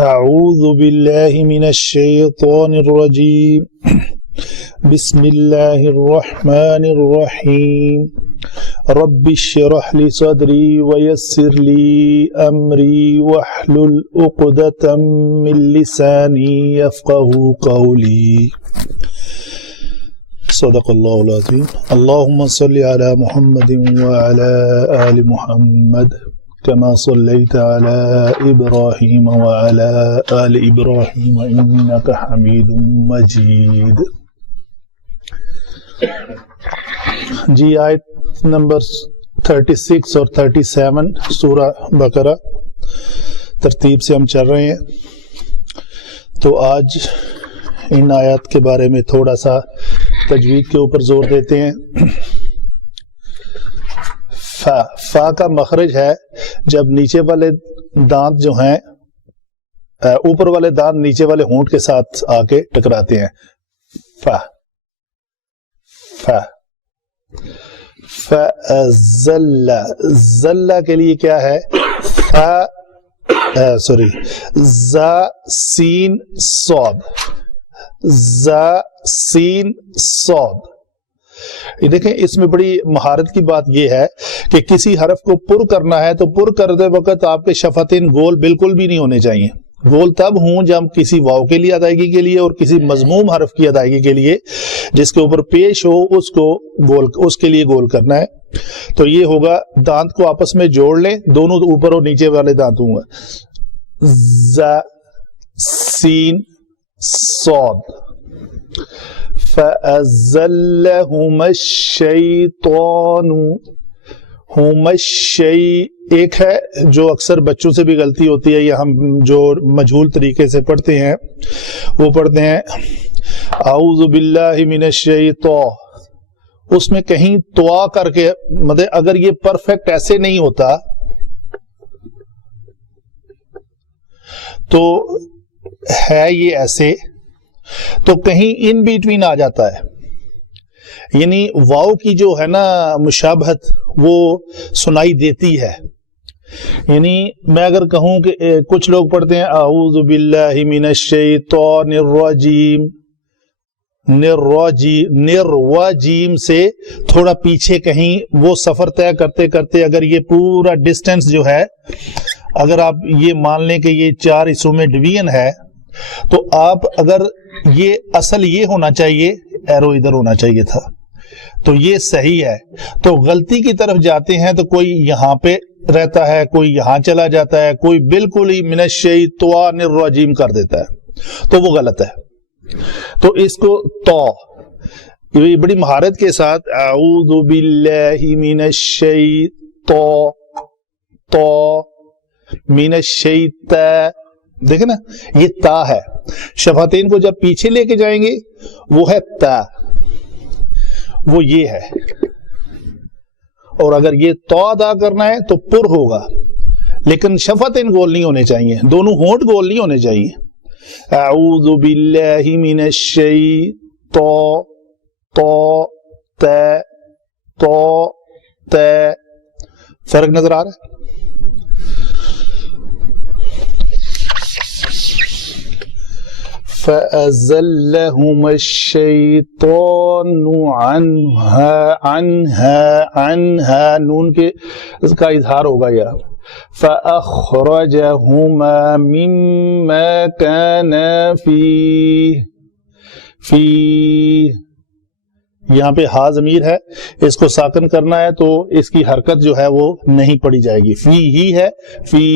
اعوذ باللہ من الشیطان الرجیم بسم اللہ الرحمن الرحیم رب اشرح لی صدری ویسر لی امری واحلل عقدۃ من لسانی یفقهوا قولی صدق اللہ العظیم۔ اللہم صل علی محمد وعلی آل محمد كما صليت على إبراهيم وعلى آل إبراهيم إنك حميد مجيد۔ جی آیت نمبر 36 اور 37 سورہ بقرہ ترتیب سے ہم چل رہے ہیں، تو آج ان آیات کے بارے میں تھوڑا سا تجوید کے اوپر زور دیتے ہیں۔ فا کا مخرج ہے جب نیچے والے دانت جو ہیں اوپر والے دانت نیچے والے ہونٹ کے ساتھ آ کے ٹکراتے ہیں۔ فا فا زلہ کے لیے کیا ہے؟ زا سین صاد، زا سین صاد۔ یہ دیکھیں اس میں بڑی مہارت کی بات یہ ہے کہ کسی حرف کو پر کرنا ہے تو پر کرتے وقت آپ کے شفتین گول بالکل بھی نہیں ہونے چاہیے۔ گول تب ہوں جب کسی واو کے لیے ادائیگی کے لیے اور کسی مضموم حرف کی ادائیگی کے لیے جس کے اوپر پیش ہو اس کو گول، اس کے لیے گول کرنا ہے۔ تو یہ ہوگا، دانت کو آپس میں جوڑ لیں، دونوں اوپر اور نیچے والے دانتوں میں، ز سین صاد۔ فَأَزَّلَّهُمَا الشَّيْطَانُ، ایک ہے جو اکثر بچوں سے بھی غلطی ہوتی ہے، یا ہم جو مجہول طریقے سے پڑھتے ہیں وہ پڑھتے ہیں اعوذ باللہ من الشیطان، اس میں کہیں توا کر کے، مطلب اگر یہ پرفیکٹ ایسے نہیں ہوتا تو ہے یہ ایسے، تو کہیں ان بیٹوین آ جاتا ہے، یعنی واو کی جو ہے نا مشابہت وہ سنائی دیتی ہے۔ یعنی میں اگر کہوں کہ کچھ لوگ پڑھتے ہیں اعوذ باللہ من الشیطان الرجیم، نرواجیم سے تھوڑا پیچھے کہیں وہ سفر طے کرتے کرتے اگر یہ پورا ڈسٹینس جو ہے، اگر آپ یہ مان لیں کہ یہ 4 حصوں میں ڈویژن ہے، تو آپ اگر یہ اصل یہ ہونا چاہیے، ایرو ادھر ہونا چاہیے تھا، تو یہ صحیح ہے۔ تو غلطی کی طرف جاتے ہیں تو کوئی یہاں پہ رہتا ہے، کوئی یہاں چلا جاتا ہے، کوئی بالکل ہی من الشیطان الرجیم کر دیتا ہے، تو وہ غلط ہے۔ تو اس کو تو بڑی مہارت کے ساتھ اعوذ باللہ من الشیطان، تو من الشیطان، دیکھیں نا یہ تا ہے، شفتین کو جب پیچھے لے کے جائیں گے وہ ہے تا، وہ یہ ہے، اور اگر یہ تو ادا کرنا ہے تو پر ہوگا، لیکن شفتین گول نہیں ہونے چاہیے، دونوں ہونٹ گول نہیں ہونے چاہیے۔ اعوذ باللہ من الشیطان، تو تے، فرق نظر آ رہا ہے؟ فَأَزَلَّهُمَا الشَّيْطَانُ عَنْهَا نون کے اس کا اظہار ہوگا یار، فَأَخْرَجَهُمَا مِمَّا كَانَا فِيهِ، یہاں پہ ہا ضمیر ہے، اس کو ساکن کرنا ہے تو اس کی حرکت جو ہے وہ نہیں پڑی جائے گی، فی ہی ہے، فی۔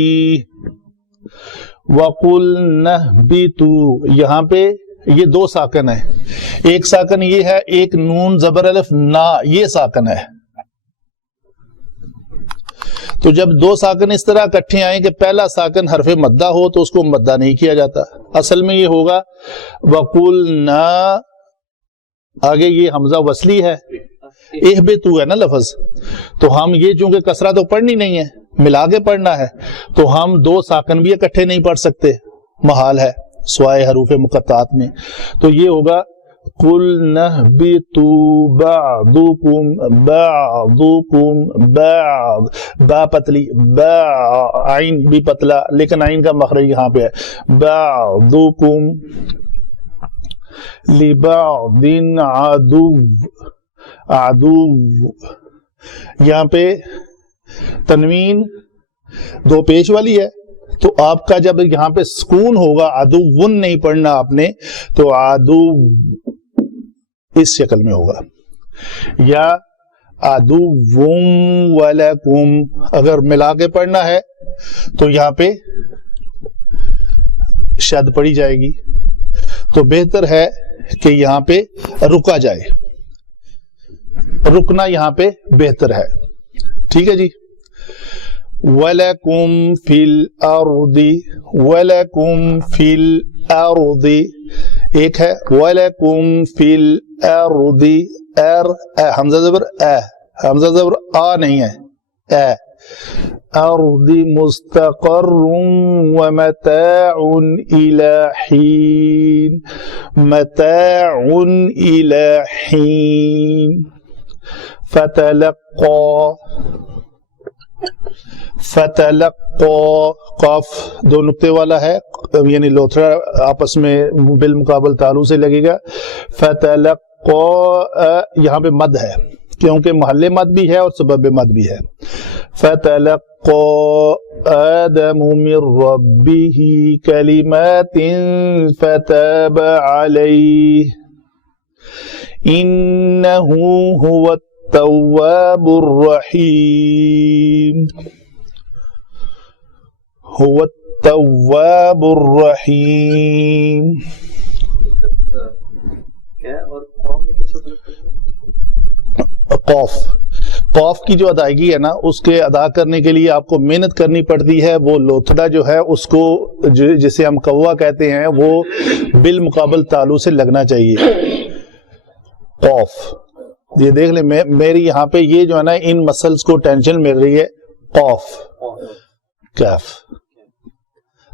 وَقُلْنَا اهْبِطُوا، یہاں پہ یہ 2 ساکن ہے، ایک ساکن یہ ہے، ایک نون زبر الف نا، یہ ساکن ہے۔ تو جب 2 ساکن اس طرح اکٹھے آئیں کہ پہلا ساکن حرف مدہ ہو تو اس کو مدہ نہیں کیا جاتا، اصل میں یہ ہوگا وَقُلْنَا، آگے یہ حمزہ وصلی ہے، اہبطوا ہے نا لفظ، تو ہم یہ چونکہ کسرہ تو پڑھنی نہیں ہے، ملا کے پڑھنا ہے، تو ہم 2 ساکن بھی اکٹھے نہیں پڑھ سکتے، محال ہے سوائے حروف مقطعات میں، تو یہ ہوگا قل نهبطوا بعضكم بعض، با پتلی، با عین بھی پتلا لیکن عین کا مخرج یہاں پہ ہے، بعضکم لبعض عدو، عدو یہاں پہ تنوین دو پیش والی ہے، تو آپ کا جب یہاں پہ سکون ہوگا، عدوون نہیں پڑھنا آپ نے، تو عدو اس شکل میں ہوگا، یا عدوم ولکم اگر ملا کے پڑھنا ہے تو یہاں پہ شد پڑی جائے گی، تو بہتر ہے کہ یہاں پہ رکا جائے، رکنا یہاں پہ بہتر ہے، ٹھیک ہے جی۔ وَلَكُمْ فِي الْأَرْضِ، وَلَكُمْ فِي الْأَرْضِ ایک ہے، وَلَكُمْ فِي الْأَرْضِ، حمزہ زبر حمزہ زبر نہیں ہے، ارض مستقر ومتاع إلى حين، متاع إلى حين، فتلقى قاف دو نقطے والا ہے، یعنی لوتھرا آپس میں بالمقابل تالو سے لگے گا، فتلقى یہاں پہ مد ہے کیونکہ محل مد بھی ہے اور سبب مد بھی ہے، فتلقى آدم من ربه كلمات فتاب عليه إنه هو التواب الرحيم، هو التواب الرحيم۔ قوف کی جو ادائیگی ہے نا، اس کے ادا کرنے کے لیے آپ کو محنت کرنی پڑتی ہے، وہ لوتھڑا جو ہے اس کو جسے ہم قوا کہتے ہیں وہ بالمقابل تالو سے لگنا چاہیے۔ قوف یہ دیکھ لیں، میری یہاں پہ یہ جو ہے نا ان مسلز کو ٹینشن مل رہی ہے، قوف کیف،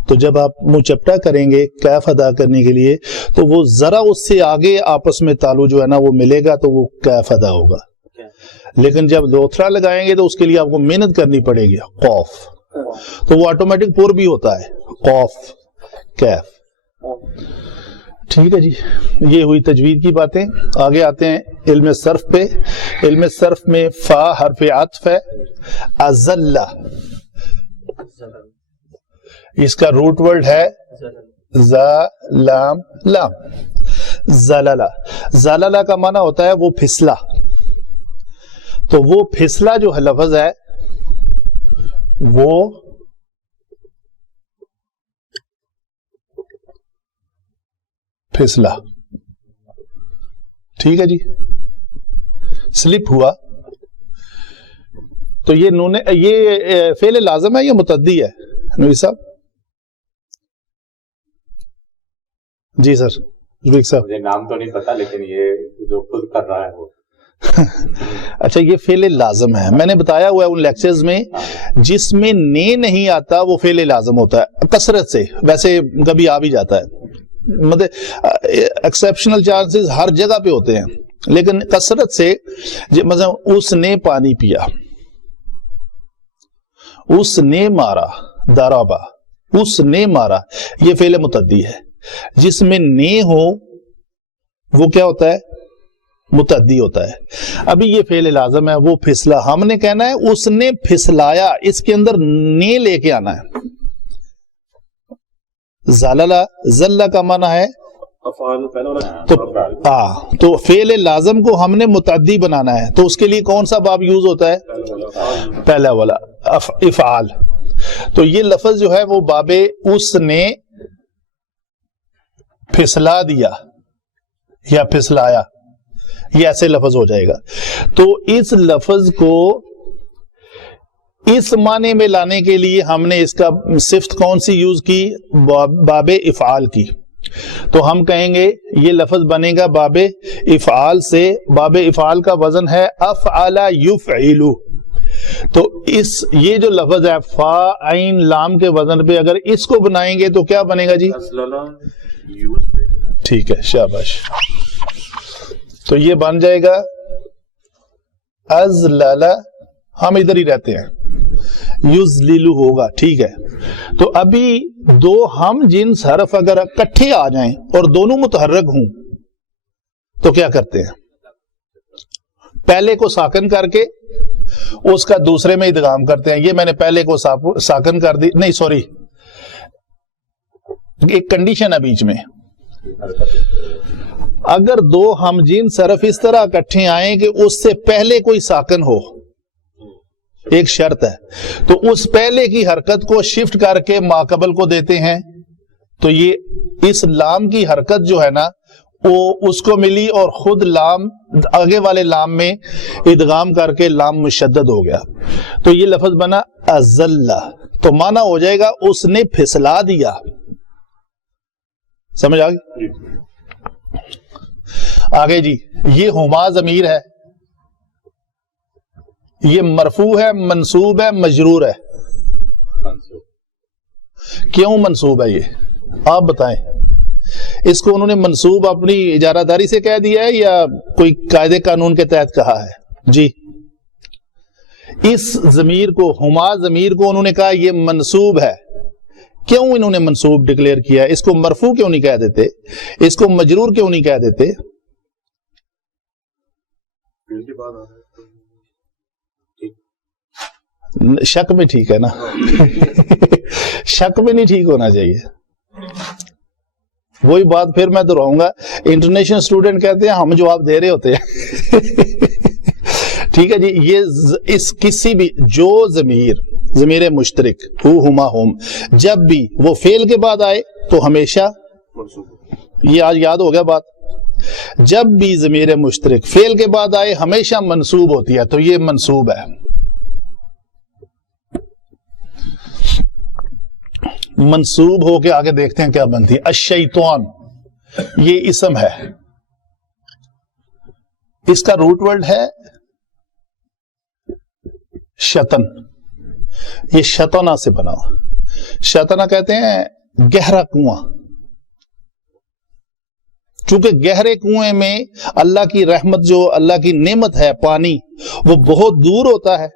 تو جب آپ منہ چپٹا کریں گے کیف ادا کرنے کے لیے تو وہ ذرا اس سے آگے آپس میں تالو جو ہے نا وہ ملے گا تو وہ کیف ادا ہوگا، لیکن جب لوتھرا لگائیں گے تو اس کے لیے آپ کو محنت کرنی پڑے گی، قوف تو وہ آٹومیٹک پور بھی ہوتا ہے، قوف کیف، ٹھیک ہے جی۔ یہ ہوئی تجوید کی باتیں، آگے آتے ہیں علم صرف پہ۔ علم صرف میں فا حرف عطف ہے، ازلہ اس کا روٹ ورڈ ہے زا لام لام، زلالہ، زلالہ کا معنی ہوتا ہے وہ پھسلا، تو وہ پھسلا جو لفظ ہے وہ پھسلا، ٹھیک ہے جی، سلپ ہوا، تو یہ فعل لازم ہے یا متعدی ہے نوری صاحب؟ جی سر زبیق صاحب، مجھے نام تو نہیں پتا لیکن یہ جو خود کر رہا ہے وہ اچھا یہ فعل لازم ہے، میں نے بتایا ہوا ہے ان لیکچرز میں جس میں نے نہیں آتا وہ فعل لازم ہوتا ہے کثرت سے، ویسے کبھی آ بھی جاتا ہے، مطلب ایکسیپشنل چانسز ہر جگہ پہ ہوتے ہیں، لیکن کثرت سے مثلا اس نے پانی پیا، اس نے مارا، ضربا، اس نے مارا، یہ فعل متعدی ہے، جس میں نے ہو وہ کیا ہوتا ہے؟ متعدی ہوتا ہے۔ ابھی یہ فعل لازم ہے، وہ پھسلا، ہم نے کہنا ہے اس نے پھسلایا، اس کے اندر نے لے کے آنا ہے۔ زلالہ، زلہ کا معنی ہے تو فعل لازم کو ہم نے متعدی بنانا ہے، تو اس کے لیے کون سا باب یوز ہوتا ہے؟ پہلا والا، افعال۔ تو یہ لفظ جو ہے وہ باب اس نے پھسلا دیا یا پھسلایا، یہ ایسے لفظ ہو جائے گا۔ تو اس لفظ کو اس معنی میں لانے کے لیے ہم نے اس کا صفت کون سی یوز کی؟ باب افعال کی، تو ہم کہیں گے یہ لفظ بنے گا باب افعال سے، باب افعال کا وزن ہے افعل یفعل، تو یہ جو لفظ ہے فا عین لام کے وزن پہ اگر اس کو بنائیں گے تو کیا بنے گا جی؟ ٹھیک ہے، شاباش۔ تو یہ بن جائے گا ازلل، ہم ادھر ہی رہتے ہیں، یزللو ہوگا، ٹھیک ہے. تو ابھی دو ہم جنس حرف اگر اکٹھے آ جائیں اور دونوں متحرک ہوں تو کیا کرتے ہیں؟ پہلے کو ساکن کر کے اس کا دوسرے میں ادغام کرتے ہیں. یہ میں نے پہلے کو ساکن کر دی، نہیں سوری، ایک کنڈیشن ہے بیچ میں. اگر دو ہم جنس حرف اس طرح اکٹھے آئیں کہ اس سے پہلے کوئی ساکن ہو، ایک شرط ہے، تو اس پہلے کی حرکت کو شفٹ کر کے ماقبل کو دیتے ہیں. تو یہ اس لام کی حرکت جو ہے نا وہ اس کو ملی اور خود لام آگے والے لام میں ادغام کر کے لام مشدد ہو گیا. تو یہ لفظ بنا ازلہ، تو معنی ہو جائے گا اس نے پھسلا دیا. سمجھ آ گئی؟ آگے جی، یہ ہما ضمیر ہے، یہ مرفوع ہے، منصوب ہے، مجرور ہے. کیوں منصوب ہے یہ آپ بتائیں؟ اس کو انہوں نے منصوب اپنی اجارہ داری سے کہہ دیا ہے یا کوئی قاعدے قانون کے تحت کہا ہے؟ جی، اس ضمیر کو، ہما ضمیر کو انہوں نے کہا یہ منصوب ہے. کیوں انہوں نے منصوب ڈکلیئر کیا؟ اس کو مرفوع کیوں نہیں کہہ دیتے؟ اس کو مجرور کیوں نہیں کہہ دیتے؟ شک میں ٹھیک ہے نا؟ شک میں نہیں ٹھیک ہونا چاہیے. وہی بات پھر میں تو رہوں گا، انٹرنیشنل اسٹوڈنٹ کہتے ہیں ہم جواب دے رہے ہوتے ہیں. ٹھیک ہے جی. یہ اس کسی بھی جو ضمیر مشترک ہو، ہما، ہم، جب بھی وہ فعل کے بعد آئے تو ہمیشہ، یہ آج یاد ہو گیا بات، جب بھی ضمیر مشترک فعل کے بعد آئے ہمیشہ منصوب ہوتی ہے. تو یہ منصوب ہے. منصوب ہو کے آگے دیکھتے ہیں کیا بنتی ہے. الشیطان، یہ اسم ہے، اس کا روٹ ورڈ ہے شتن. یہ شتنا سے بنا. شتنا کہتے ہیں گہرا کنواں. چونکہ گہرے کنویں میں اللہ کی رحمت، جو اللہ کی نعمت ہے پانی، وہ بہت دور ہوتا ہے.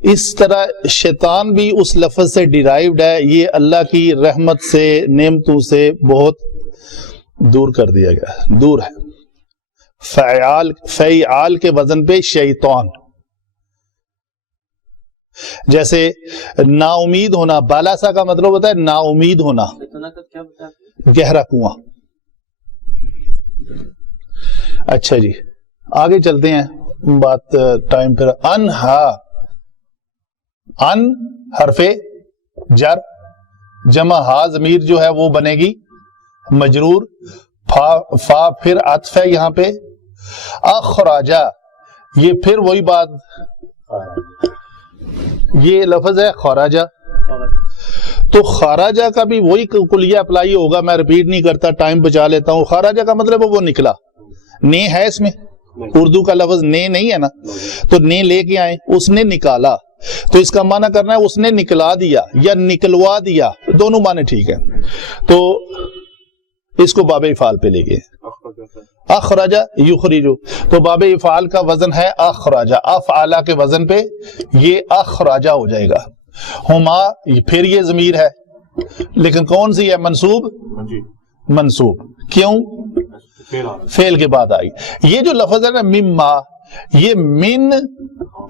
اس طرح شیطان بھی اس لفظ سے ڈیرائیوڈ ہے، یہ اللہ کی رحمت سے، نعمتوں سے بہت دور کر دیا گیا، دور ہے. فعال کے وزن پہ شیطان. جیسے نا امید ہونا، بالاسا کا مطلب ہوتا ہے نا امید ہونا، گہرا کنواں. اچھا جی، آگے چلتے ہیں. بات ٹائم پہ. انہا، ان حرف جر، جمع ہا ضمیر جو ہے وہ بنے گی مجرور. فا پھر عطف ہے یہاں پہ. اخراجا، یہ پھر وہی بات، یہ لفظ ہے خراجہ. تو خراجہ کا بھی وہی کلیہ اپلائی ہوگا. میں ریپیٹ نہیں کرتا، ٹائم بچا لیتا ہوں. خراجہ کا مطلب وہ نکلا. نے ہے اس میں، اردو کا لفظ نے نہیں ہے نا، تو نے لے کے آئے، اس نے نکالا. تو اس کا معنی کرنا ہے اس نے نکلا دیا یا نکلوا دیا، دونوں معنی ٹھیک ہے. تو اس کو باب افعال پہ لے گئے. اخراجہ یخرجو، تو باب افعال کا وزن ہے اخراجہ. افعالہ کے وزن پہ یہ اخراجہ ہو جائے گا. ہما پھر یہ ضمیر ہے، لیکن کون سی ہے؟ منصوب. منصوب کیوں؟ فعل کے بعد آئی. یہ جو لفظ ہے نا مما، یہ من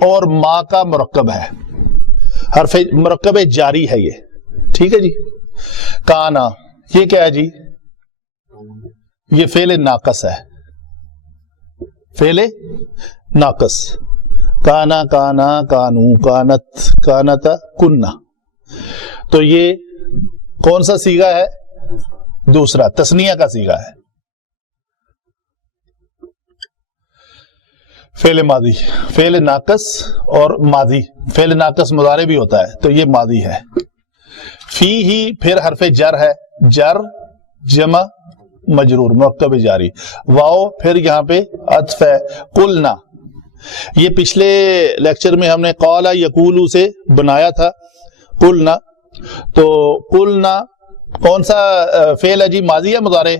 اور ما کا مرکب ہے، حرف مرکب جاری ہے یہ. ٹھیک ہے جی. کانا، یہ کیا ہے جی؟ یہ فعل ناقص ہے، فعل ناقص. کانا، کانا، کانو، کانت، کانتا، کننا. تو یہ کون سا صیغہ ہے؟ دوسرا، تثنیہ کا صیغہ ہے. فعل ماضی، فعل ناقص اور ماضی. فعل ناقص مضارع بھی ہوتا ہے، تو یہ ماضی ہے. فی ہی پھر حرف جر ہے، جر جمع مجرور مرکب جاری. واو پھر یہاں پہ عطف ہے. قلنا، یہ پچھلے لیکچر میں ہم نے قال یقولو سے بنایا تھا قلنا. تو قلنا کون سا فعل ہے جی؟ ماضی ہے مضارع؟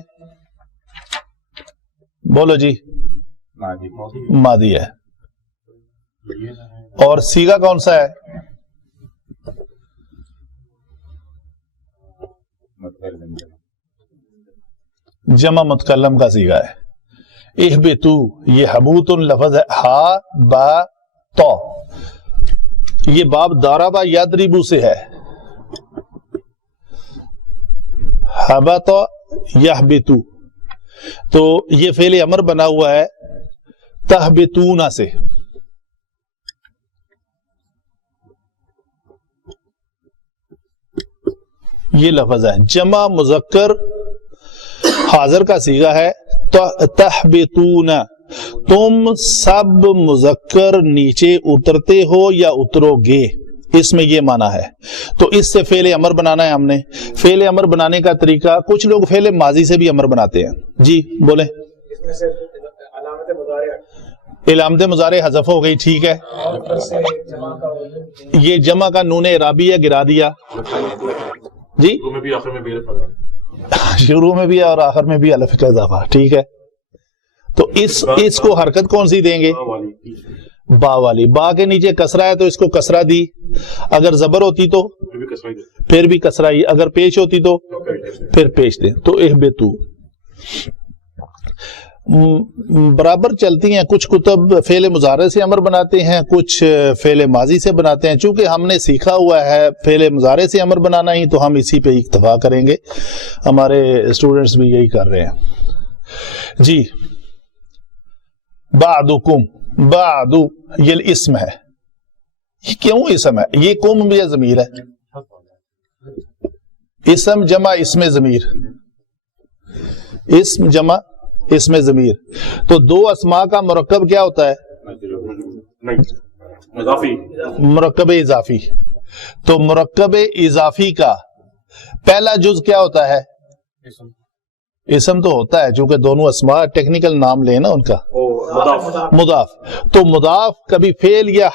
بولو جی ماضی ہے. اور سیغہ کون سا ہے؟ جمع متکلم کا سیغہ ہے. اہبتو یہ حبوت لفظ ہے. ہا با تو یہ باب داربا یدربو سے ہے. حبت یحبتو تو یہ فعل امر بنا ہوا ہے تہبتون سے. یہ لفظ ہے. جمع مذکر حاضر کا صیغہ ہے تہبتون. تم سب مذکر نیچے اترتے ہو یا اترو گے، اس میں یہ معنی ہے. تو اس سے فعل امر بنانا ہے ہم نے. فعل امر بنانے کا طریقہ، کچھ لوگ فعل ماضی سے بھی امر بناتے ہیں. جی بولیں. علامت مضارع حذف ہو گئی، ٹھیک ہے. یہ جمع کا نون اعرابی ہے، گرا دیا. جی شروع میں بھی اور آخر میں بھی الف کا اضافہ، ٹھیک ہے. تو اس کو حرکت کون سی دیں گے؟ با والی. با کے نیچے کسرہ ہے تو اس کو کسرہ دی. اگر زبر ہوتی تو پھر بھی کسرہ ہی. اگر پیش ہوتی تو پھر پیش دیں. تو اہبتو برابر چلتی ہیں. کچھ کتب فعل مضارع سے امر بناتے ہیں، کچھ فعل ماضی سے بناتے ہیں. چونکہ ہم نے سیکھا ہوا ہے فعل مضارع سے امر بنانا ہی، تو ہم اسی پہ اکتفا کریں گے. ہمارے اسٹوڈنٹس بھی یہی کر رہے ہیں. جی بعدکم. بعدو یہ اسم ہے. یہ کیوں اسم ہے؟ یہ کم بھی ضمیر ہے. اسم جمع اسم ضمیر. اسم جمع اسم ضمیر. تو دو اسماء کا مرکب کیا ہوتا ہے؟ مرکب اضافی. تو مرکب اضافی کا پہلا جز کیا ہوتا ہے؟ اسم تو ہوتا ہے، چونکہ دونوں اسماء ٹیکنیکل نام لیں نا ان کا. مضاف. تو مضاف کبھی فعل یا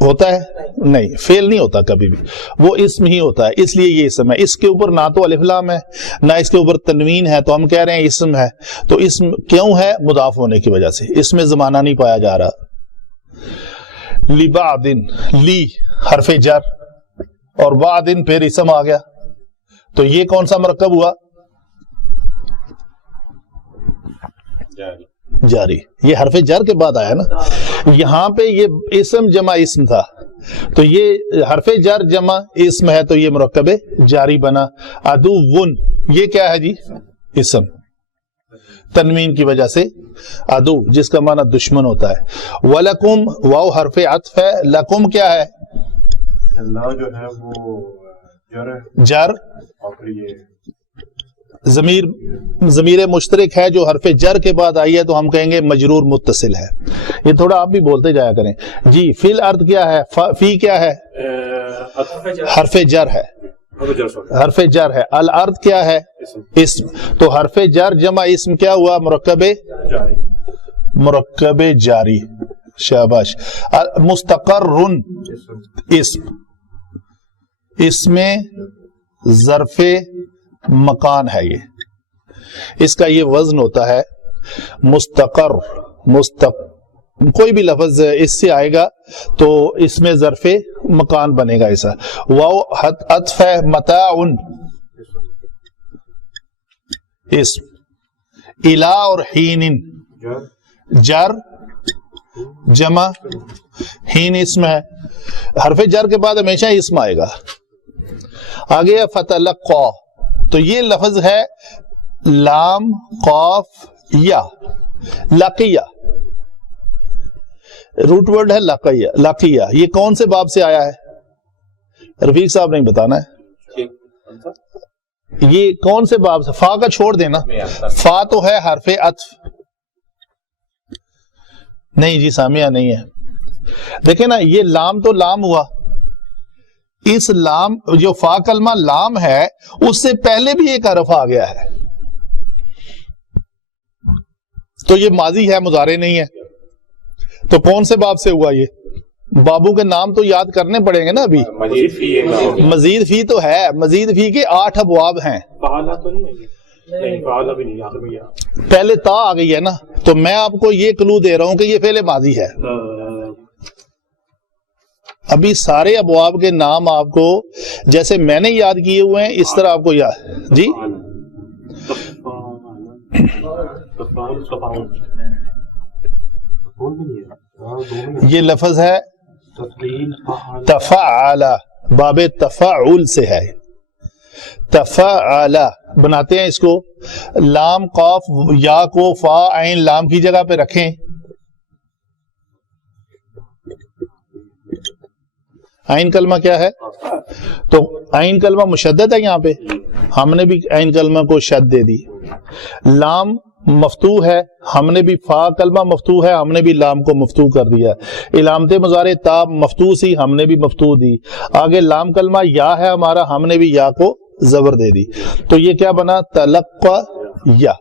ہوتا ہے؟ نہیں، فعل نہیں ہوتا کبھی بھی، وہ اسم ہی ہوتا ہے. اس لیے یہ اسم ہے. اس کے اوپر نہ تو الف لام ہے نہ اس کے اوپر تنوین ہے، تو ہم کہہ رہے ہیں اسم ہے. تو اسم کیوں ہے؟ مضاف ہونے کی وجہ سے. اس میں زمانہ نہیں پایا جا رہا. لبعدن لی حرف جر اور بعدن پھر اسم آ گیا. تو یہ کون سا مرکب ہوا؟ جاری. یہ حرف جر کے بعد آیا نا. یہاں پہ یہ اسم جمع اسم تھا، تو یہ حرف جر جمع اسم ہے، تو یہ مرکب جاری بنا. عدوٌ یہ کیا ہے جی؟ اسم. تنوین کی وجہ سے عدو، جس کا معنی دشمن ہوتا ہے. وَلَكُمْ واو حرف عطف ہے. لکم کیا ہے؟ جر. ضمیر مشترک ہے جو حرف جر کے بعد آئی ہے، تو ہم کہیں گے مجرور متصل ہے. یہ تھوڑا آپ بھی بولتے جایا کریں. جی فی الارض کیا ہے؟ فی کیا ہے؟ حرف جر ہے. حرف جر ہے. الارض کیا ہے؟ اسم. تو حرف جر جمع اسم کیا ہوا؟ مرکب جاری. شاباش. مستقر اسم. اس میں ظرف مکان ہے. یہ اس کا یہ وزن ہوتا ہے مستقر. کوئی بھی لفظ اس سے آئے گا تو اس میں ظرف مکان بنے گا. ایسا واو عطف ہے. متاع اسم. الا اور حین جر جمع حین اسم ہے. حرف جر کے بعد ہمیشہ اسم آئے گا. آگے فتلقا. تو یہ لفظ ہے لام قاف یا. لقیہ روٹ ورڈ ہے. لقیہ یہ کون سے باب سے آیا ہے؟ رفیق صاحب نہیں بتانا ہے. یہ کون سے باب سے؟ فا کا چھوڑ دینا. فا تو ہے حرف عطف. نہیں جی سامعہ نہیں ہے. دیکھیں نا، یہ لام تو لام ہوا. اس لام جو فا کلمہ لام ہے، اس سے پہلے بھی ایک حرف آ گیا ہے. تو یہ ماضی ہے، مضارع نہیں ہے. تو کون سے باب سے ہوا؟ یہ بابو کے نام تو یاد کرنے پڑیں گے نا ابھی. مزید فی تو ہے. مزید فی کے 8 ابواب ہیں. پہلے تا آ گئی ہے نا، تو میں آپ کو یہ کلو دے رہا ہوں کہ یہ فعل ماضی ہے. ابھی سارے ابواب کے نام آپ کو جیسے میں نے یاد کیے ہوئے ہیں اس طرح آپ کو یاد. جی یہ لفظ ہے تفعل، باب تفاعل سے ہے. تفعل بناتے ہیں اس کو، لام قاف یا کو فا عین لام کی جگہ پہ رکھیں. عین کلمہ کیا ہے؟ تو عین کلمہ مشدد ہے یہاں پہ، ہم نے بھی عین کلمہ کو شد دے دی. لام مفتوح ہے، ہم نے بھی فا کلمہ مفتوح ہے، ہم نے بھی لام کو مفتوح کر دیا. علامت مضارع تا مفتوح سی، ہم نے بھی مفتوح دی. آگے لام کلمہ یا ہے ہمارا، ہم نے بھی یا کو زبر دے دی. تو یہ کیا بنا؟ تلقى یا.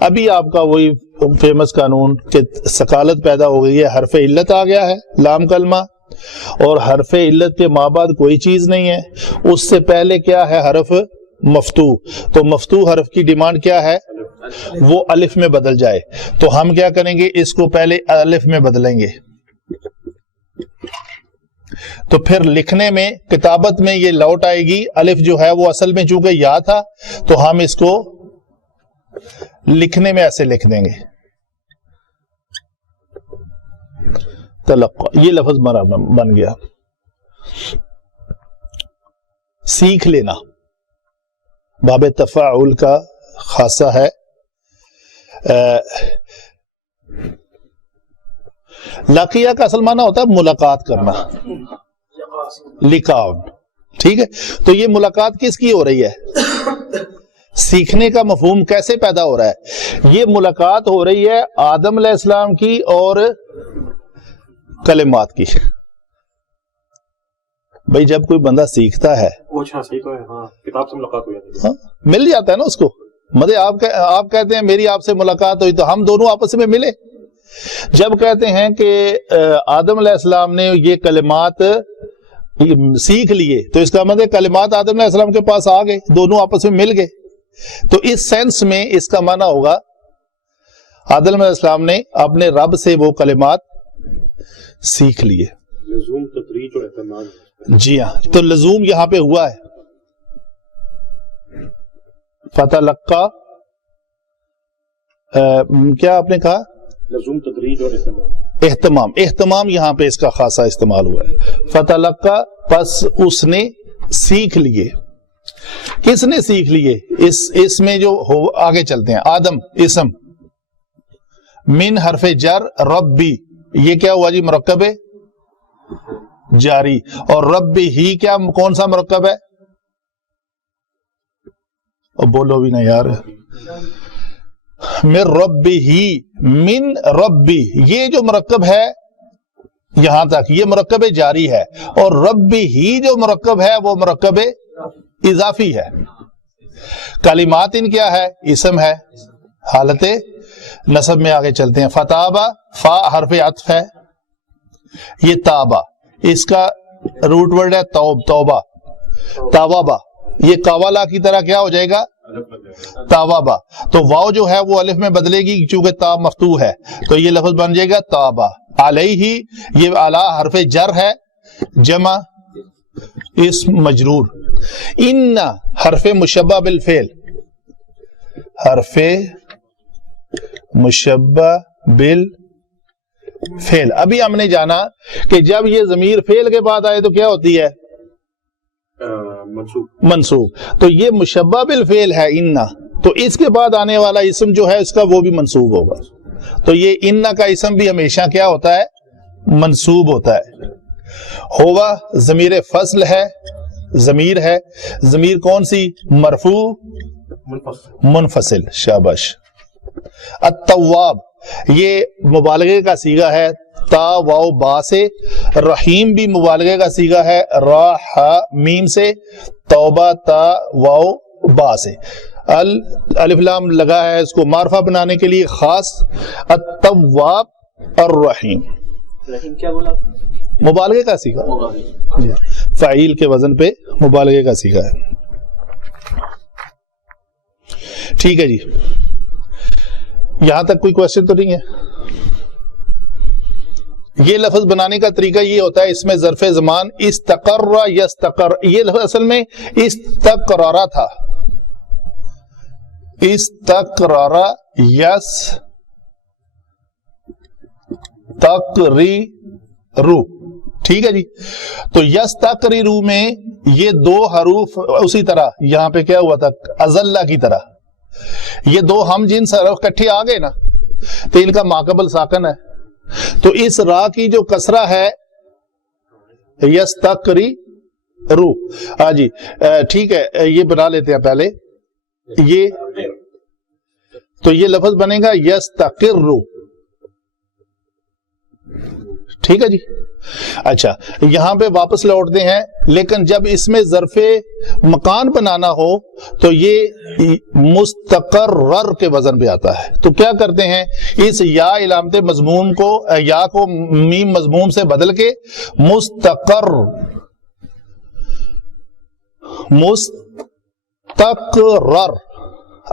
ابھی آپ کا وہی فیمس قانون کہ ثقالت پیدا ہو گئی ہے، حرف علت آ گیا ہے لام کلمہ، اور حرف علت کے مابعد کوئی چیز نہیں ہے. اس سے پہلے کیا ہے؟ حرف مفتوح. تو مفتوح حرف کی ڈیمانڈ کیا ہے؟ وہ الف میں بدل جائے. تو ہم کیا کریں گے؟ اس کو پہلے الف میں بدلیں گے. تو پھر لکھنے میں، کتابت میں یہ لوٹ آئے گی. الف جو ہے وہ اصل میں چونکہ یا تھا تو ہم اس کو لکھنے میں ایسے لکھ دیں گے تلقى. یہ لفظ بن گیا. سیکھ لینا باب تفاعل کا خاصہ ہے. لاقیہ کا اصل معنی ہوتا ہے ملاقات کرنا، لقاؤن. ٹھیک ہے، تو یہ ملاقات کس کی ہو رہی ہے؟ سیکھنے کا مفہوم کیسے پیدا ہو رہا ہے؟ یہ ملاقات ہو رہی ہے آدم علیہ السلام کی اور کلمات کی. بھائی جب کوئی بندہ سیکھتا ہے کتاب سے ملاقات ہو جاتی ہے، مل جاتا ہے نا اس کو. مطلب آپ کہتے ہیں میری آپ سے ملاقات ہوئی تو ہم دونوں آپس میں ملے. جب کہتے ہیں کہ آدم علیہ السلام نے یہ کلمات سیکھ لیے تو اس کا مطلب کلمات آدم علیہ السلام کے پاس آ گئے، دونوں آپس میں مل گئے. تو اس سینس میں اس کا معنی ہوگا آدم علیہ السلام نے اپنے رب سے وہ کلمات سیکھ لیے. لزوم تدریج اور اہتمام. جی ہاں، تو لزوم یہاں پہ ہوا ہے. فتلقى کیا آپ نے کہا؟ لزوم تدریج اور اہتمام یہاں پہ اس کا خاصا استعمال ہوا ہے. فتلقى پس اس نے سیکھ لیے. کس نے سیکھ لیے؟ اس میں جو آگے چلتے ہیں. آدم اسم، من حرف جر، ربی یہ کیا ہوا جی؟ مرکب ہے جاری. اور رب ہی کیا کون سا مرکب ہے؟ بولو بھی نا یار. من رب ہی، من ربی یہ جو مرکب ہے یہاں تک یہ مرکب جاری ہے، اور رب ہی جو مرکب ہے وہ مرکب اضافی ہے. کلمات ان کیا ہے؟ اسم ہے، حالت نصب میں آگے چلتے ہیں. فتابہ فا حرف عطف ہے. یہ تابہ اس کا روٹ ورڈ ہے توبہ. تاوابہ یہ قوالا کی طرح کیا ہو جائے گا؟ تاوابہ. تو واو جو ہے وہ الف میں بدلے گی چونکہ تا مفتوح ہے، تو یہ لفظ بن جائے گا تابہ. علیہ یہ اعلی حرف جر ہے، جمع اسم مجرور. ان حرف مشبہ بالفعل، حرف مشبہ بالفعل. ابھی ہم نے جانا کہ جب یہ ضمیر فعل کے بعد آئے تو کیا ہوتی ہے؟ منصوب. تو یہ مشبہ بالفعل ہے اننا، تو اس کے بعد آنے والا اسم جو ہے اس کا وہ بھی منصوب ہوگا. تو یہ اننا کا اسم بھی ہمیشہ کیا ہوتا ہے؟ منصوب ہوتا ہے. ہوا ضمیر فصل ہے، ضمیر ہے. ضمیر کون سی؟ مرفوع منفصل. شاباش. التواب یہ مبالغے کا صیغہ ہے، تا واو با سے. رحیم بھی مبالغے کا صیغہ ہے، را ہا میم سے. توبہ تا واو با سے. الف لام لگا ہے اس کو معرفہ بنانے کے لیے خاص. التواب الرحیم. کیا بولا؟ مبالغے کا صیغہ، فاعل کے وزن پہ مبالغے کا صیغہ ہے. ٹھیک ہے جی, یہاں تک کوئی کوشچن تو نہیں ہے؟ یہ لفظ بنانے کا طریقہ یہ ہوتا ہے, اس میں ظرف زمان استقر یستقر, یہ لفظ اصل میں استقرارا تھا, استقرارا یستقریرو, ٹھیک ہے جی. تو یستقریرو میں یہ دو حروف اسی طرح یہاں پہ کیا ہوا تھا, ازلہ کی طرح, یہ دو ہم جنس حرف کٹھے آ گئے نا, تو ان کا ماقبل ساکن ہے, تو اس را کی جو کسرہ ہے یستقریرو, ہاں جی ٹھیک ہے, یہ بنا لیتے ہیں پہلے, یہ تو یہ لفظ بنے گا یستقرو, ٹھیک ہے جی. اچھا یہاں پہ واپس لوٹتے ہیں, لیکن جب اس میں ظرف مکان بنانا ہو تو یہ مستقرر کے وزن پہ آتا ہے. تو کیا کرتے ہیں, اس یا علامت مضموم کو, یا کو میم مضموم سے بدل کے مستقرر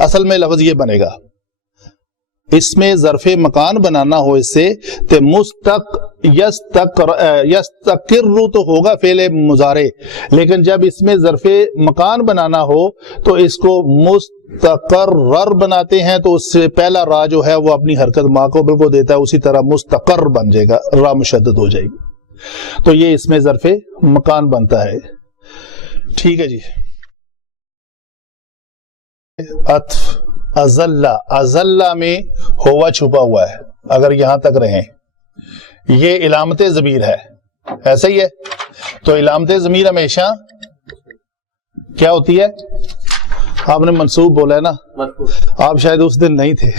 اصل میں لفظ یہ بنے گا. اس میں ظرف مکان بنانا ہو اس سے تو یستقر تو ہوگا فعل مضارع, لیکن جب اس میں ظرف مکان بنانا ہو تو اس کو مستقرر بناتے ہیں, تو اس سے پہلا را جو ہے وہ اپنی حرکت ماقبل کو دیتا ہے, اسی طرح مستقر بن جائے گا, را مشدد ہو جائے گی. تو یہ اس میں ظرف مکان بنتا ہے. ٹھیک ہے جی. عطف ازلہ, ازلہ میں ہوا چھپا ہوا ہے, اگر یہاں تک رہیں, یہ علامت ضمیر ہے, ایسا ہی ہے. تو علامت ضمیر ہمیشہ کیا ہوتی ہے, آپ نے منصوب بولا ہے نا, آپ شاید اس دن نہیں تھے.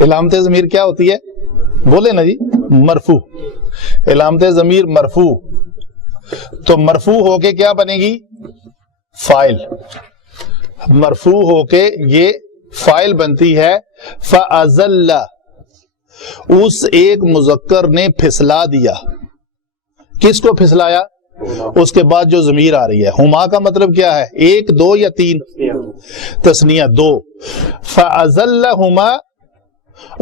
علامت ضمیر کیا ہوتی ہے, بولے نا جی, مرفوع. علامت ضمیر مرفوع, تو مرفوع ہو کے کیا بنے گی, فاعل. مرفوع ہو کے یہ فاعل بنتی ہے. فَأَزَلَّ, اس ایک مذکر نے پھسلا دیا. کس کو پھسلایا, اس کے بعد جو ضمیر آ رہی ہے. ہما کا مطلب کیا ہے, ایک, دو یا تین, تسنیہ دو. فَأَزَلَّهُمَا,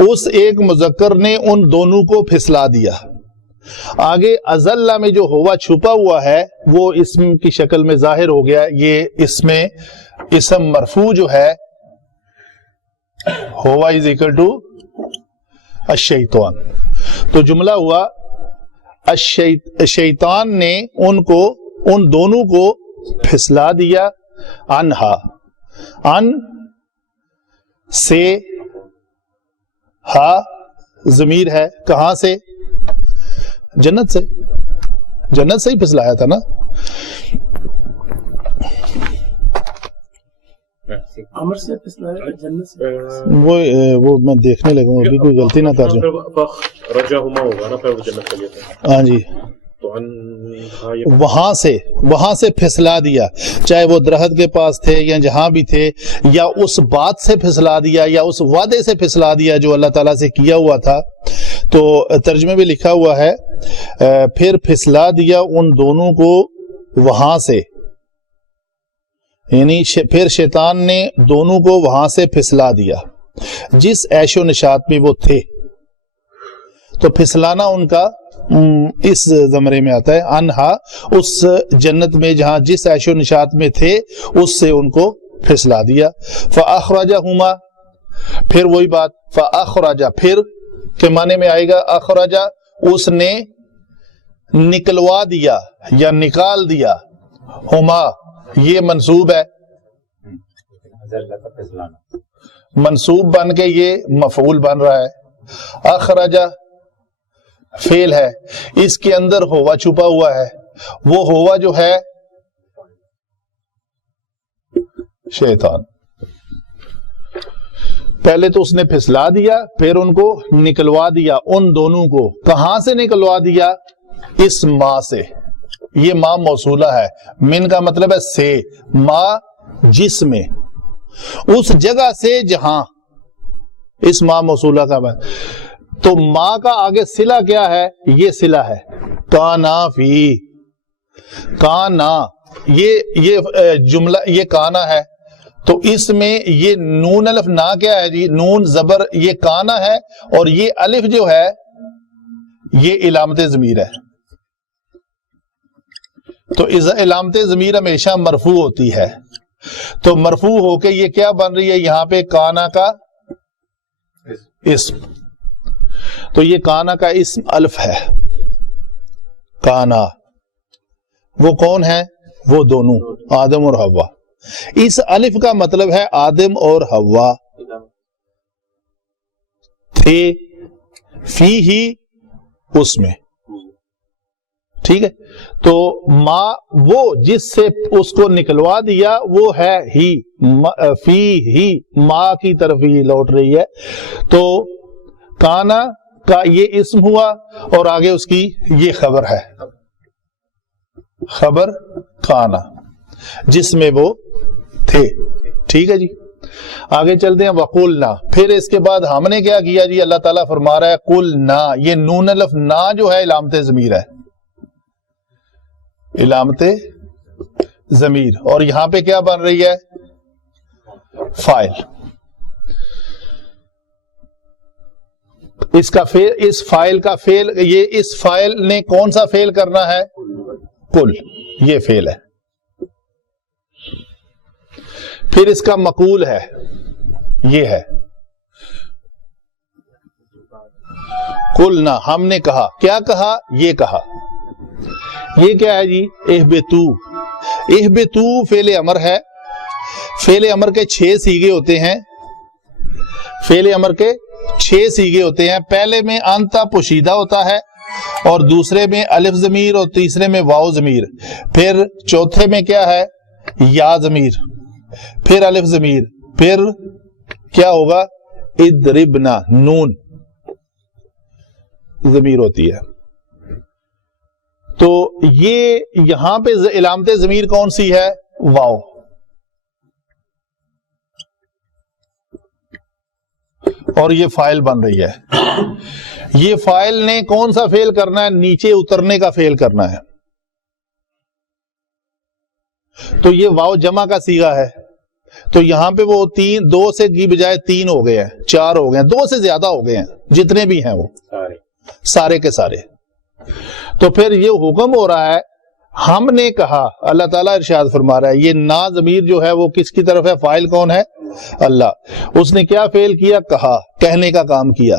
اس ایک مذکر نے ان دونوں کو پھسلا دیا. آگے ازلہ میں جو ہوا چھپا ہوا ہے وہ اسم کی شکل میں ظاہر ہو گیا. یہ اس میں اسم مرفوع جو ہے ہوا از اکول ٹو الشیطان. تو جملہ ہوا شیطان نے ان دونوں کو پھسلا دیا. انہا, ان سے, ہا ضمیر ہے, کہاں سے, جنت سے. جنت سے ہی پھسلایا تھا نا. وہ میں دیکھنے لگا ہوں, ابھی کوئی غلطی نہ ترجمہ. ہاں جی, وہاں سے پھسلا دیا, چاہے وہ درخت کے پاس تھے یا جہاں بھی تھے, یا اس بات سے پھسلا دیا, یا اس وعدے سے پھسلا دیا جو اللہ تعالیٰ سے کیا ہوا تھا. تو ترجمے میں لکھا ہوا ہے پھر پھسلا دیا ان دونوں کو وہاں سے, یعنی پھر شیطان نے دونوں کو وہاں سے پھسلا دیا جس عیش و نشاط میں وہ تھے. تو پھسلانا ان کا اس زمرے میں آتا ہے. انہا, اس جنت میں جہاں جس عیش و نشاط میں تھے اس سے ان کو پھسلا دیا. فَأَخْرَجَهُمَا, پھر وہی بات, فَأَخْرَجَ پھر کے معنی میں آئے گا اخرجا, اس نے نکلوا دیا یا نکال دیا. ہما یہ منصوب ہے, منصوب بن کے یہ مفعول بن رہا ہے. اخرجا فعل ہے, اس کے اندر ہوا چھپا ہوا ہے. وہ ہوا جو ہے شیطان. پہلے تو اس نے پھسلا دیا, پھر ان کو نکلوا دیا, ان دونوں کو. کہاں سے نکلوا دیا, اس ماں سے. یہ ماں موصولہ ہے, من کا مطلب ہے سے, ماں جس میں, اس جگہ سے جہاں, اس ماں موصولہ کا. تو ماں کا آگے صلہ کیا ہے, یہ صلہ ہے کانا فی. کانا یہ جملہ, یہ کانا ہے, تو اس میں یہ نون الف نا کیا ہے جی؟ نون زبر یہ کانا ہے، اور یہ الف جو ہے یہ علامت ضمیر ہے. تو علامت ضمیر ہمیشہ مرفوع ہوتی ہے. تو مرفوع ہو کے یہ کیا بن رہی ہے یہاں پہ؟ کانا کا اسم. تو یہ کانا کا اسم الف ہے. کانا وہ کون ہے؟ وہ دونوں آدم اور حوا. اس الف کا مطلب ہے آدم اور حوا تھے فی ہی اس میں. ٹھیک ہے. تو ماں وہ جس سے اس کو نکلوا دیا وہ ہے ہی، فی ہی ماں کی طرف ہی لوٹ رہی ہے. تو کانا کا یہ اسم ہوا، اور آگے اس کی یہ خبر ہے، خبر کانا جس میں وہ تھے. ٹھیک ہے جی. آگے چلتے ہیں. وَقُلْنَا، پھر اس کے بعد ہم نے کیا کیا جی؟ اللہ تعالیٰ فرما رہا ہے قُلْنَا، یہ نون الف نا جو ہے علامت ضمیر ہے، علامت ضمیر. اور یہاں پہ کیا بن رہی ہے؟ فاعل. اس کا فعل، اس فاعل کا فعل، یہ اس فاعل نے کون سا فعل کرنا ہے؟ کل، یہ فعل ہے. پھر اس کا مقول ہے، یہ ہے قلنا، ہم نے کہا. کیا کہا؟ یہ کہا. یہ کیا ہے جی؟ اہبتو. اہبتو فعل امر ہے. فعل امر کے 6 صیغے ہوتے ہیں. فعل امر کے 6 صیغے ہوتے ہیں. پہلے میں انتا پوشیدہ ہوتا ہے، اور دوسرے میں الف ضمیر، اور تیسرے میں واو ضمیر. پھر چوتھے میں کیا ہے؟ یا ضمیر، پھر الف ضمیر، پھر کیا ہوگا؟ اضربنا، نون ضمیر ہوتی ہے. تو یہ یہاں پہ علامت ضمیر کون سی ہے؟ واو. اور یہ فاعل بن رہی ہے. یہ فاعل نے کون سا فعل کرنا ہے؟ نیچے اترنے کا فعل کرنا ہے. تو یہ واو جمع کا صیغہ ہے. تو یہاں پہ وہ 2 سے کی بجائے 3 ہو گئے ہیں، 4 ہو گئے ہیں، 2 سے زیادہ ہو گئے ہیں، جتنے بھی ہیں وہ سارے کے سارے. تو پھر یہ حکم ہو رہا ہے، ہم نے کہا. اللہ تعالیٰ ارشاد فرما رہا ہے، یہ نا ضمیر جو ہے وہ کس کی طرف ہے؟ فاعل کون ہے؟ اللہ. اس نے کیا فعل کیا؟ کہا، کہنے کا کام کیا.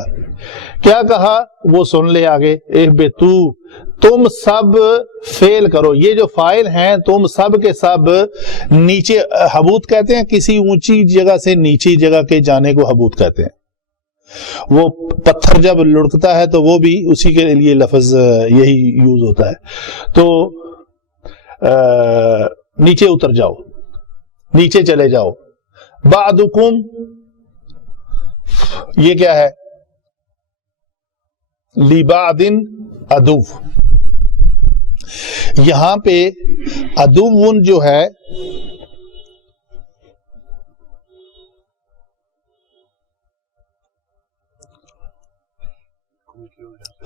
کیا کہا وہ سن لے آگے. اہبتو، تم سب فعل کرو. یہ جو فاعل ہیں تم سب کے سب نیچے، حبوط کہتے ہیں کسی اونچی جگہ سے نیچی جگہ کے جانے کو حبوط کہتے ہیں. وہ پتھر جب لڑکتا ہے تو وہ بھی اسی کے لیے لفظ یہی یوز ہوتا ہے. تو نیچے اتر جاؤ، نیچے چلے جاؤ. بعضکم، یہ کیا ہے؟ لبعض عدو. یہاں پہ عدو جو ہے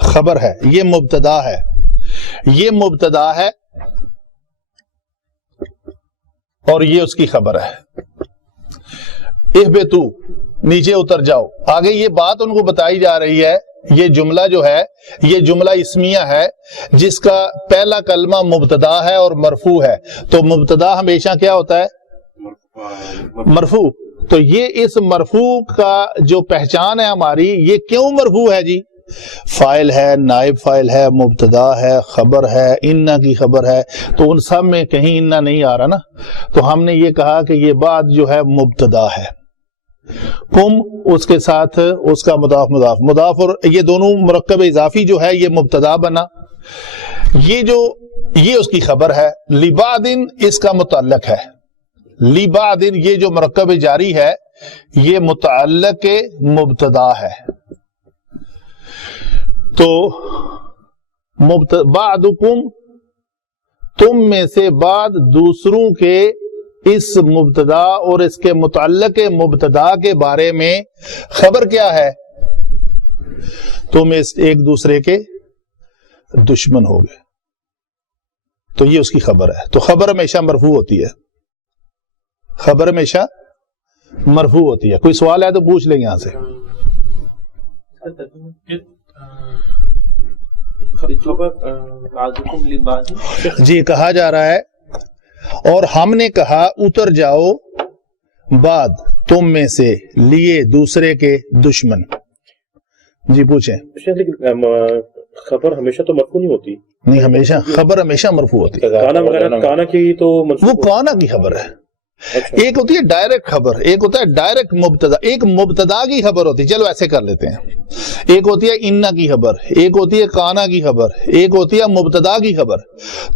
خبر ہے، یہ مبتدا ہے. یہ مبتدا ہے اور یہ اس کی خبر ہے. اہبتو، نیچے اتر جاؤ. آگے یہ بات ان کو بتائی جا رہی ہے. یہ جملہ جو ہے یہ جملہ اسمیہ ہے جس کا پہلا کلمہ مبتدا ہے اور مرفوع ہے. تو مبتدا ہمیشہ کیا ہوتا ہے؟ مرفوع. تو یہ اس مرفوع کا جو پہچان ہے ہماری، یہ کیوں مرفوع ہے جی؟ فاعل ہے، نائب فاعل ہے، مبتدا ہے، خبر ہے، انا کی خبر ہے. تو ان سب میں کہیں انا نہیں آ رہا نا. تو ہم نے یہ کہا کہ یہ بات جو ہے مبتدا ہے. کم اس کے ساتھ اس کا مضاف مضاف مضاف، اور یہ دونوں مرکب اضافی جو ہے یہ مبتدا بنا. یہ اس کی خبر ہے. لبعض اس کا متعلق ہے. لبعض یہ جو مرکب جاری ہے یہ متعلق مبتدا ہے. تو بعضکم، تم میں سے بعد دوسروں کے اس مبتدا اور اس کے متعلق مبتدا کے بارے میں خبر کیا ہے؟ تم ایک دوسرے کے دشمن ہو گئے. تو یہ اس کی خبر ہے. تو خبر ہمیشہ مرفوع ہوتی ہے. خبر ہمیشہ مرفوع ہوتی ہے. کوئی سوال ہے تو پوچھ لیں یہاں سے. جی کہا جا رہا ہے اور ہم نے کہا اتر جاؤ بعد تم میں سے لیے دوسرے کے دشمن. جی پوچھیں. لیکن خبر ہمیشہ تو مرفوع نہیں ہوتی. نہیں ہمیشہ خبر ہمیشہ مرفوع ہوتی ہے. کانا وغیرہ کانا کی تو وہ کانا کی خبر ہے. ایک ہوتی ہے ڈائریکٹ خبر, ایک ہوتا ہے ڈائریکٹ مبتدا. ایک مبتدا کی خبر ہوتی ہے, چلو ایسے کر لیتے ہیں. ایک ہوتی ہے انا کی خبر, ایک ہوتی ہے کانا کی خبر, ایک ہوتی ہے مبتدا کی خبر.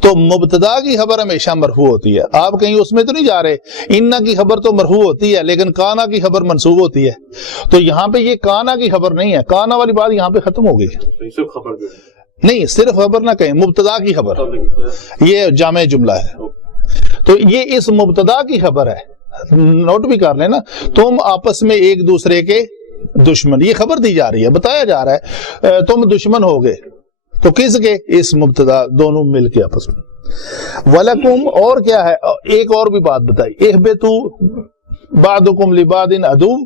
تو مبتدا کی خبر ہمیشہ مرفوع ہوتی ہے. آپ کہیں اس میں تو نہیں جا رہے, انا کی خبر تو مرفوع ہوتی ہے لیکن کانا کی خبر منصوب ہوتی ہے. تو یہاں پہ یہ کانا کی خبر نہیں ہے, کانا والی بات یہاں پہ ختم ہو گئی. نہیں صرف خبر نہ کہیں, مبتدا کی خبر, یہ جامع جملہ ہے. تو یہ اس مبتدا کی خبر ہے, نوٹ بھی کر لینا. تم آپس میں ایک دوسرے کے دشمن, یہ خبر دی جا رہی ہے, بتایا جا رہا ہے تم دشمن ہو گے. تو کس کے؟ اس مبتدا, دونوں مل کے آپس میں. وَلَكُمْ اور کیا ہے, ایک اور بھی بات بتائی, اِهْبِطُوا بَعْضُكُمْ لِبَعْضٍ عَدُوٌّ.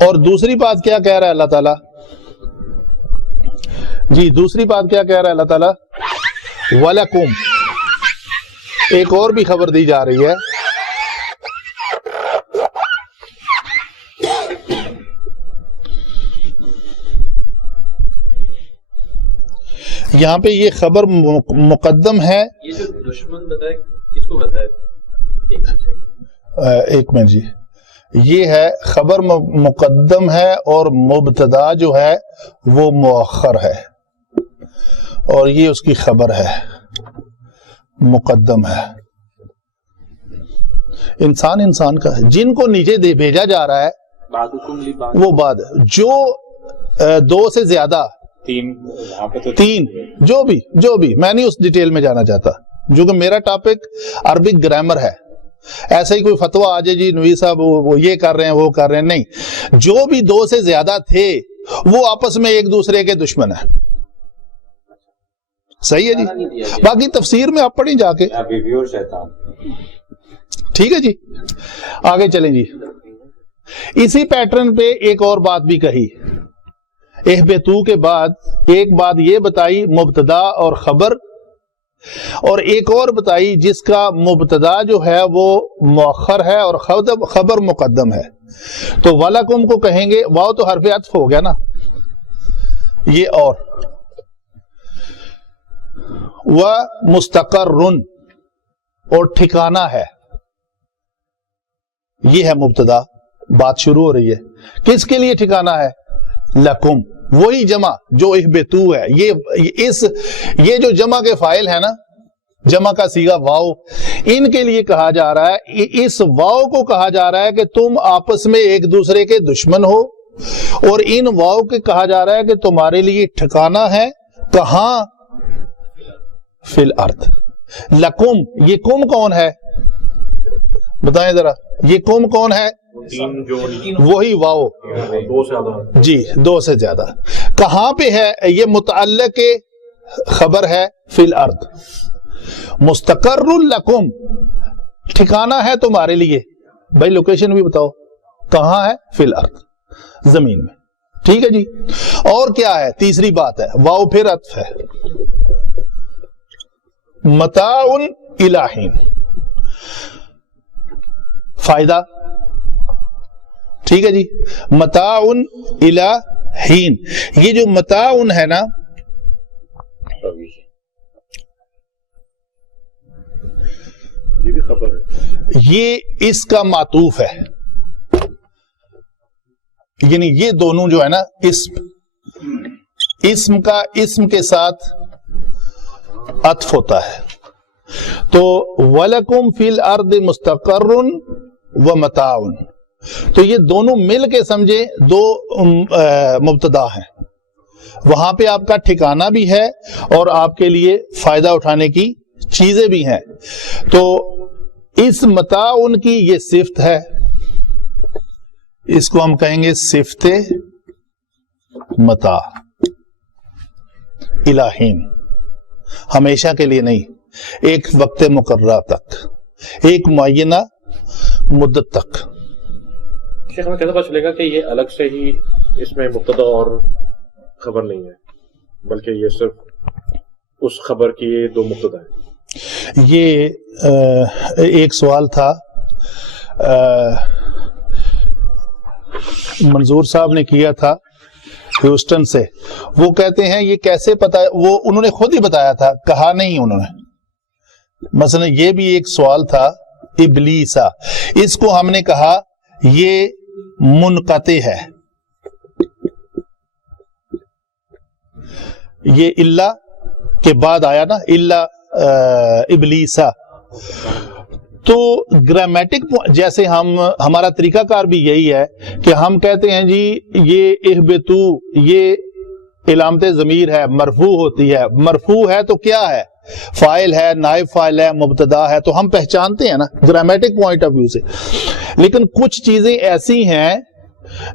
اور دوسری بات کیا کہہ رہا ہے اللہ تعالیٰ؟ جی دوسری بات کیا کہہ رہا ہے اللہ تعالیٰ؟ وَلَكُمْ, ایک اور بھی خبر دی جا رہی ہے. یہاں پہ یہ خبر مقدم ہے. یہ جو دشمن بتائے کس کو بتائے؟ ایک منٹ جی, یہ ہے خبر مقدم ہے اور مبتدا جو ہے وہ مؤخر ہے, اور یہ اس کی خبر ہے, مقدم ہے. انسان کا ہے, جن کو نیچے بھیجا جا رہا ہے وہ بعد, جو دو سے زیادہ, تین, جو بھی میں نہیں اس ڈیٹیل میں جانا چاہتا, جو کہ میرا ٹاپک عربک گرامر ہے. ایسا ہی کوئی فتویٰ آ جائے جی نوی صاحب وہ یہ کر رہے ہیں وہ کر رہے ہیں, نہیں. جو بھی دو سے زیادہ تھے وہ آپس میں ایک دوسرے کے دشمن ہیں. صحیح ہے جی, باقی تفسیر میں آپ پڑھیں جا کے. ٹھیک ہے جی, آگے چلیں جی. اسی پیٹرن پہ ایک اور بات بھی کہی. اہبتو کے بعد ایک بات یہ بتائی مبتدا اور خبر, اور ایک اور بتائی جس کا مبتدا جو ہے وہ مؤخر ہے اور خبر مقدم ہے. تو وَلَكُمْ کو کہیں گے, واو تو حرف عطف ہو گیا نا, یہ اور وَمُسْتَقَرٌ اور ٹھکانہ ہے, یہ ہے مبتدا. بات شروع ہو رہی ہے, کس کے لیے ٹھکانہ ہے؟ لکم, وہی جمع جو اہبتو ہے. یہ جو جمع کے فاعل ہے نا, جمع کا صیغہ واو, ان کے لیے کہا جا رہا ہے, اس واو کو کہا جا رہا ہے کہ تم آپس میں ایک دوسرے کے دشمن ہو, اور ان واو کے کہا جا رہا ہے کہ تمہارے لیے ٹھکانہ ہے. کہاں؟ فی الارض. لکم, یہ کم کون ہے بتائیں ذرا, یہ کم کون ہے؟ وہی واو, جی دو سے زیادہ. کہاں پہ ہے؟ یہ متعلق خبر ہے فی الارض. مستقر لکم, ٹھکانہ ہے تمہارے لیے. بھائی لوکیشن بھی بتاؤ, کہاں ہے؟ فی الارض, زمین میں. ٹھیک ہے جی. اور کیا ہے؟ تیسری بات ہے, واو پھر عطف ہے. متاع الی حین, فائدہ. ٹھیک ہے جی, متاع الی حین. یہ جو متاع ہے نا, یہ بھی خبر ہے, یہ اس کا معطوف ہے. یعنی یہ دونوں جو ہے نا, اسم کا اسم کے ساتھ عطف ہوتا ہے. تو وَلَكُمْ فِي الْأَرْضِ مُسْتَقَرٌ وَمَتَاعٌ, تو یہ دونوں مل کے سمجھے دو مبتدا ہیں. وہاں پہ آپ کا ٹھکانہ بھی ہے اور آپ کے لیے فائدہ اٹھانے کی چیزیں بھی ہیں. تو اس متاع کی یہ صفت ہے, اس کو ہم کہیں گے صفت متاع. الی حین, ہمیشہ کے لیے نہیں, ایک وقت مقررہ تک, ایک معینہ مدت تک. شیخ ہمیں کیسے پتا چلے گا کہ یہ الگ سے ہی اس میں مبتدا اور خبر نہیں ہے بلکہ یہ صرف اس خبر کی یہ دو مبتدا ہیں؟ یہ ایک سوال تھا منظور صاحب نے کیا تھا ہیوسٹن سے. وہ کہتے ہیں یہ کیسے پتا، وہ انہوں نے خود ہی بتایا تھا، کہا نہیں انہوں نے. مثلا یہ بھی ایک سوال تھا ابلیسا، اس کو ہم نے کہا یہ منقطع ہے. یہ اللہ کے بعد آیا نا، اللہ ابلیسا. تو گرامیٹک جیسے ہمارا طریقہ کار بھی یہی ہے کہ ہم کہتے ہیں جی یہ اہبتو، یہ علامت ضمیر ہے، مرفوع ہوتی ہے. مرفوع ہے تو کیا ہے؟ فاعل ہے، نائب فاعل ہے، مبتدا ہے. تو ہم پہچانتے ہیں نا گرامیٹک پوائنٹ آف ویو سے. لیکن کچھ چیزیں ایسی ہیں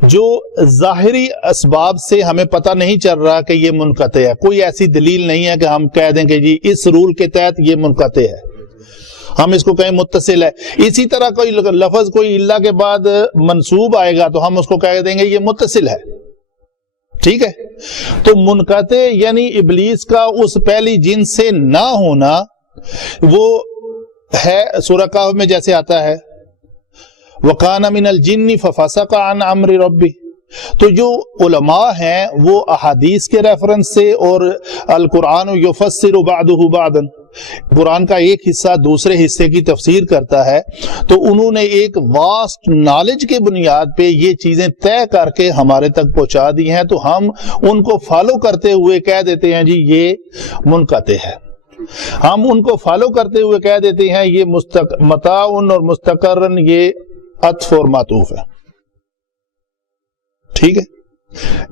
جو ظاہری اسباب سے ہمیں پتہ نہیں چل رہا کہ یہ منقطع ہے. کوئی ایسی دلیل نہیں ہے کہ ہم کہہ دیں کہ جی اس رول کے تحت یہ منقطع ہے، ہم اس کو کہیں متصل ہے. اسی طرح کوئی لفظ کوئی اللہ کے بعد منصوب آئے گا تو ہم اس کو کہہ دیں گے یہ متصل ہے. ٹھیک ہے. تو منقطع یعنی ابلیس کا اس پہلی جنس سے نہ ہونا وہ ہے سورہ کہف میں جیسے آتا ہے وَقَانَ مِنَ الْجِنِّ فَفَسَقَ عَنْ عَمْرِ رَبِّهِ. تو جو علماء ہیں وہ احادیث کے ریفرنس سے اور القرآن یفسر بعضہ بعضا، قرآن کا ایک حصہ دوسرے حصے کی تفسیر کرتا ہے، تو انہوں نے ایک واسٹ نالج کے بنیاد پہ یہ چیزیں طے کر کے ہمارے تک پہنچا دی ہیں. تو ہم ان کو فالو کرتے ہوئے کہہ دیتے ہیں جی یہ منقطع ہے. ہم ان کو فالو کرتے ہوئے کہہ دیتے ہیں یہ متاعن اور مستقرن یہ عطف اور معطوف ہے. ٹھیک ہے.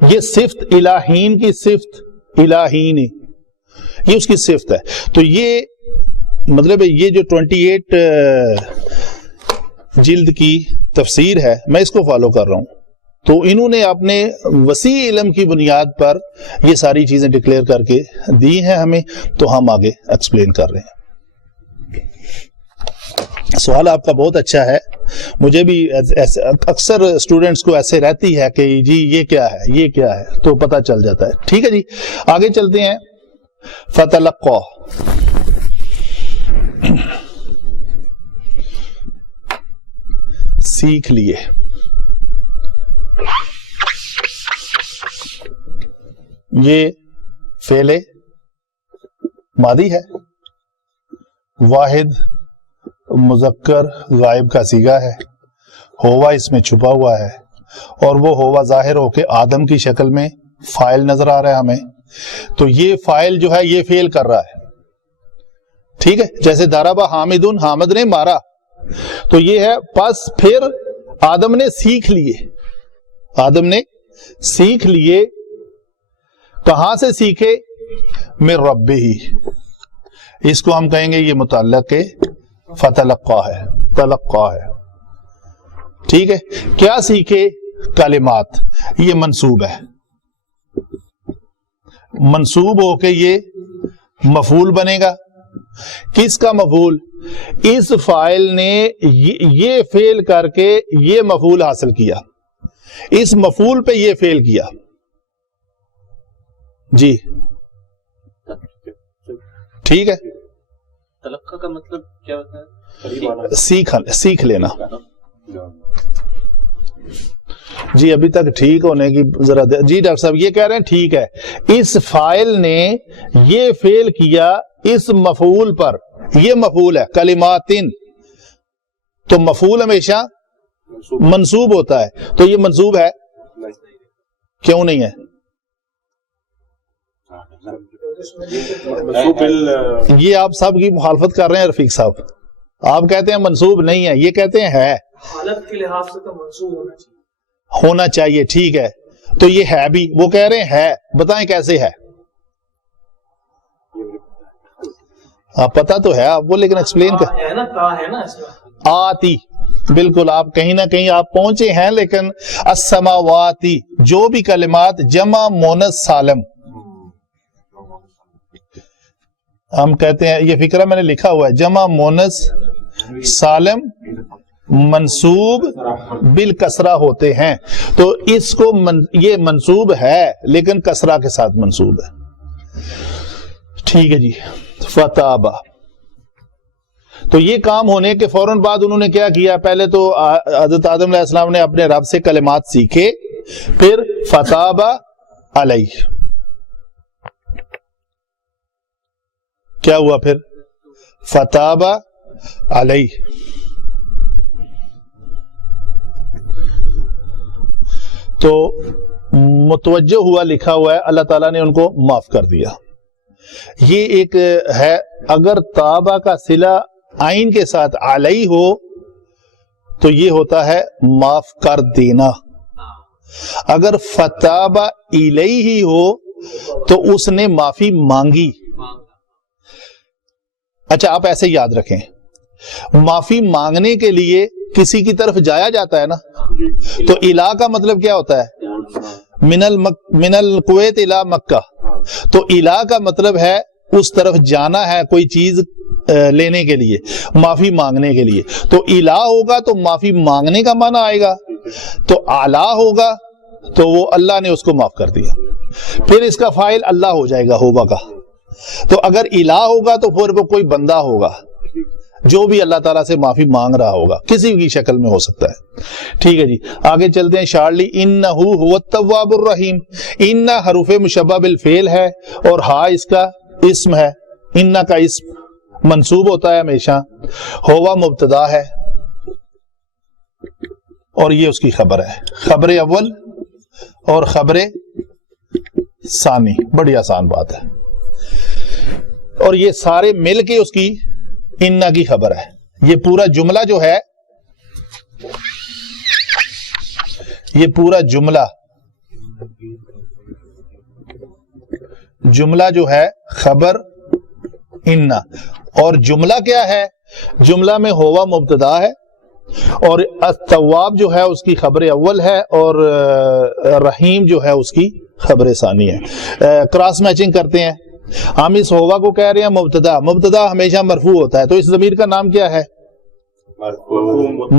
یہ صفت الہین کی صفت الہین یہ اس کی صفت ہے. تو یہ مطلب یہ جو 28 جلد کی تفسیر ہے میں اس کو فالو کر رہا ہوں. تو انہوں نے اپنے وسیع علم کی بنیاد پر یہ ساری چیزیں ڈکلیئر کر کے دی ہیں ہمیں، تو ہم آگے ایکسپلین کر رہے ہیں. سوال آپ کا بہت اچھا ہے. مجھے بھی اکثر اسٹوڈنٹس کو ایسے رہتی ہے کہ جی یہ کیا ہے یہ کیا ہے، تو پتہ چل جاتا ہے. ٹھیک ہے جی آگے چلتے ہیں. فتلقا، سیکھ لیے. یہ فعل ماضی ہے، واحد مذکر غائب کا صیغہ ہے، ہوا اس میں چھپا ہوا ہے، اور وہ ہوا ظاہر ہو کے آدم کی شکل میں فاعل نظر آ رہا ہے ہمیں. تو یہ فاعل جو ہے یہ فعل کر رہا ہے. ٹھیک ہے. جیسے ضرب حامد، حامد نے مارا، تو یہ ہے. پس پھر آدم نے سیکھ لیے. آدم نے سیکھ لیے. کہاں سے سیکھے؟ من ربہ. اس کو ہم کہیں گے یہ متعلق فتلقا ہے، تلقا ہے. ٹھیک ہے. کیا سیکھے؟ کلمات. یہ منصوب ہے، منصوب ہو کے یہ مفعول بنے گا. کس کا مفعول؟ اس فاعل نے یہ فعل کر کے یہ مفعول حاصل کیا، اس مفعول پہ یہ فعل کیا. جی ٹھیک ہے. تلقا کا مطلب کیا ہوتا ہے؟ سیکھ لینا. جی ابھی تک ٹھیک ہونے کی ذرا جی ڈاکٹر صاحب یہ کہہ رہے ہیں ٹھیک ہے. اس فاعل نے یہ فعل کیا اس مفعول پر. یہ مفعول ہے کلماتن، تو مفعول ہمیشہ منصوب ہوتا ہے. تو یہ منصوب ہے؟ کیوں نہیں ہے؟ یہ آپ سب کی مخالفت کر رہے ہیں رفیق صاحب. آپ کہتے ہیں منصوب نہیں ہے، یہ کہتے ہیں ہے. حالت کے لحاظ سے تو منصوب ہونا چاہیے. ٹھیک ہے. تو یہ ہے بھی، وہ کہہ رہے ہیں ہے. بتائیں کیسے ہے؟ آپ پتا تو ہے آپ وہ، لیکن ایکسپلین کر. آتی، بالکل آپ کہیں نہ کہیں آپ پہنچے ہیں. لیکن السماواتی، جو بھی کلمات جمع مونث سالم، ہم کہتے ہیں یہ فکرہ میں نے لکھا ہوا ہے، جمع مونث سالم منصوب بالکسرہ ہوتے ہیں. تو اس کو یہ منصوب ہے لیکن کسرہ کے ساتھ منصوب ہے. ٹھیک ہے جی. فتابہ، تو یہ کام ہونے کے فوراً بعد انہوں نے کیا کیا؟ پہلے تو حضرت آدم علیہ السلام نے اپنے رب سے کلمات سیکھے، پھر فتابہ علیہ. کیا ہوا پھر؟ فتابہ علیہ. تو متوجہ ہوا لکھا ہوا ہے، اللہ تعالیٰ نے ان کو معاف کر دیا. یہ ایک ہے. اگر تابہ کا صلہ عین کے ساتھ علیہ ہو تو یہ ہوتا ہے معاف کر دینا. اگر فتابہ الیہ ہی ہو تو اس نے معافی مانگی. اچھا آپ ایسے یاد رکھیں، معافی مانگنے کے لیے کسی کی طرف جایا جاتا ہے نا، تو الہ کا مطلب کیا ہوتا ہے؟ من الکویت الى مکہ. تو الہ کا مطلب ہے اس طرف جانا ہے کوئی چیز لینے کے لیے، معافی مانگنے کے لیے. تو الہ ہوگا تو معافی مانگنے کا معنی آئے گا، تو اعلی ہوگا تو وہ اللہ نے اس کو معاف کر دیا. پھر اس کا فاعل اللہ ہو جائے گا ہوگا کا. تو اگر الہ ہوگا تو پھر وہ کوئی بندہ ہوگا جو بھی اللہ تعالیٰ سے معافی مانگ رہا ہوگا، کسی بھی شکل میں ہو سکتا ہے. ٹھیک ہے جی، آگے چلتے ہیں. شارلی انہ هو التواب الرحیم. انہ حروف مشبہ بالفعل ہے اور ہا اس کا اسم ہے. انہ کا اسم منصوب ہوتا ہے ہمیشہ. ہوا مبتدا ہے اور یہ اس کی خبر ہے. خبر اول اور خبر ثانی، بڑی آسان بات ہے. اور یہ سارے مل کے اس کی انہ کی خبر ہے. یہ پورا جملہ جو ہے، یہ پورا جملہ جو ہے خبر انہ. اور جملہ کیا ہے؟ جملہ میں ہوا مبتدا ہے اور التواب جو ہے اس کی خبر اول ہے اور رحیم جو ہے اس کی خبر ثانی ہے. کراس میچنگ کرتے ہیں. ہم اس ہوا کو کہہ رہے ہیں مبتدا. مبتدا ہمیشہ مرفوع ہوتا ہے، تو اس ضمیر کا نام کیا ہے؟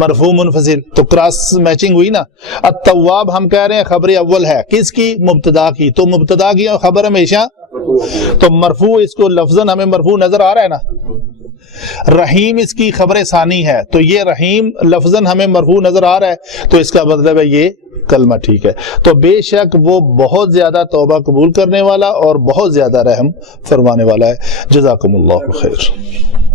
مرفوع منفصل. تو کراس میچنگ ہوئی نا. التواب ہم کہہ رہے ہیں خبر اول ہے، کس کی؟ مبتدا کی. تو مبتدا کی خبر ہمیشہ تو مرفوع، اس کو لفظاً ہمیں مرفوع نظر آ رہا ہے نا. رحیم اس کی خبر ثانی ہے، تو یہ رحیم لفظاً ہمیں مرفوع نظر آ رہا ہے، تو اس کا مطلب ہے یہ کلمہ ٹھیک ہے. تو بے شک وہ بہت زیادہ توبہ قبول کرنے والا اور بہت زیادہ رحم فرمانے والا ہے. جزاکم اللہ خیر.